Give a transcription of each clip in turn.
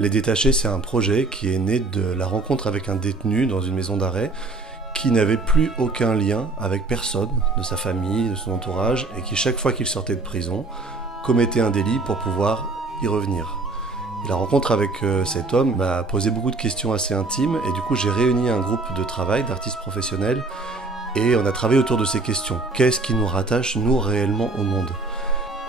Les Détachés, c'est un projet qui est né de la rencontre avec un détenu dans une maison d'arrêt qui n'avait plus aucun lien avec personne de sa famille, de son entourage, et qui, chaque fois qu'il sortait de prison, commettait un délit pour pouvoir y revenir. Et la rencontre avec cet homme m'a posé beaucoup de questions assez intimes, et du coup j'ai réuni un groupe de travail d'artistes professionnels, et on a travaillé autour de ces questions. Qu'est-ce qui nous rattache, nous, réellement au monde ?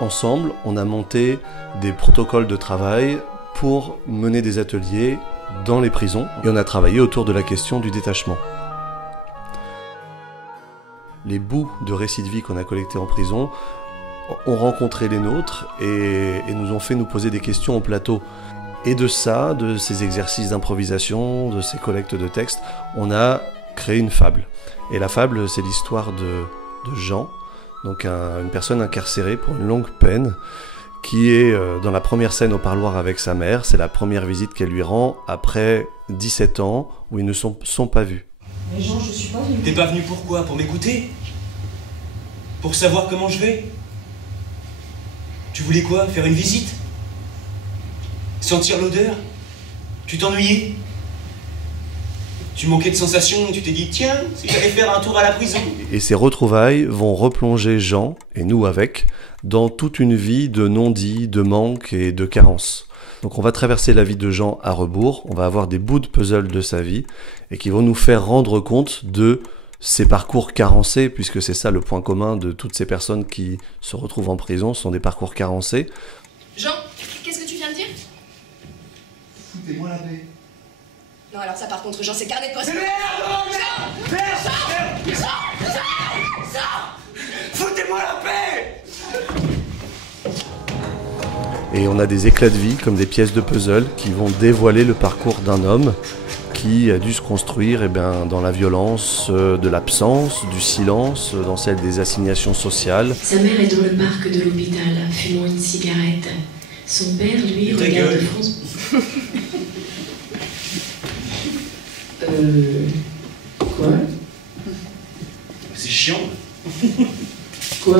Ensemble, on a monté des protocoles de travail pour mener des ateliers dans les prisons, et on a travaillé autour de la question du détachement. Les bouts de récits de vie qu'on a collectés en prison ont rencontré les nôtres et nous ont fait nous poser des questions au plateau. Et de ça, de ces exercices d'improvisation, de ces collectes de textes, on a créé une fable. Et la fable, c'est l'histoire de Jean, donc une personne incarcérée pour une longue peine, qui est dans la première scène au parloir avec sa mère. C'est la première visite qu'elle lui rend après 17 ans où ils ne sont pas vus. Mais Jean, je suis pas venu. T'es pas venu pourquoi? Pour m'écouter? Pour savoir comment je vais? Tu voulais quoi? Faire une visite? Sentir l'odeur? Tu t'ennuyais? Tu manquais de sensations, tu t'es dit tiens, si j'allais faire un tour à la prison. Et ces retrouvailles vont replonger Jean, et nous avec, dans toute une vie de non-dits, de manques et de carences. Donc on va traverser la vie de Jean à rebours, on va avoir des bouts de puzzle de sa vie, et qui vont nous faire rendre compte de ces parcours carencés, puisque c'est ça le point commun de toutes ces personnes qui se retrouvent en prison, ce sont des parcours carencés. Jean, qu'est-ce que tu viens de dire? Foutez-moi la paix. Non, alors ça par contre, Jean, c'est carnet de poste. Merde! Merde! Foutez-moi la paix! Et on a des éclats de vie, comme des pièces de puzzle, qui vont dévoiler le parcours d'un homme qui a dû se construire dans la violence de l'absence, du silence, dans celle des assignations sociales. Sa mère est dans le parc de l'hôpital, fumant une cigarette. Son père, lui, Ta regarde gueule. France. Quoi? C'est chiant. Quoi?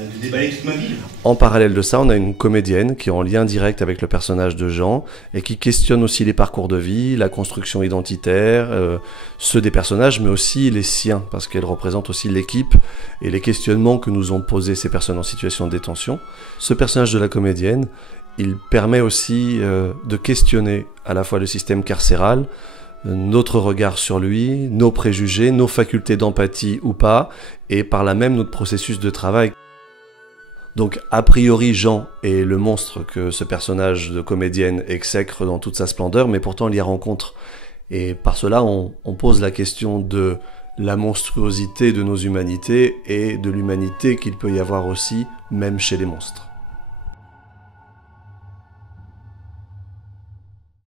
De déballer toute ma vie. En parallèle de ça, on a une comédienne qui est en lien direct avec le personnage de Jean et qui questionne aussi les parcours de vie, la construction identitaire, ceux des personnages, mais aussi les siens, parce qu'elle représente aussi l'équipe et les questionnements que nous ont posés ces personnes en situation de détention. Ce personnage de la comédienne, il permet aussi de questionner à la fois le système carcéral, notre regard sur lui, nos préjugés, nos facultés d'empathie ou pas, et par là même notre processus de travail. Donc a priori Jean est le monstre que ce personnage de comédienne exècre dans toute sa splendeur, mais pourtant il y rencontre. Et par cela on pose la question de la monstruosité de nos humanités et de l'humanité qu'il peut y avoir aussi, même chez les monstres.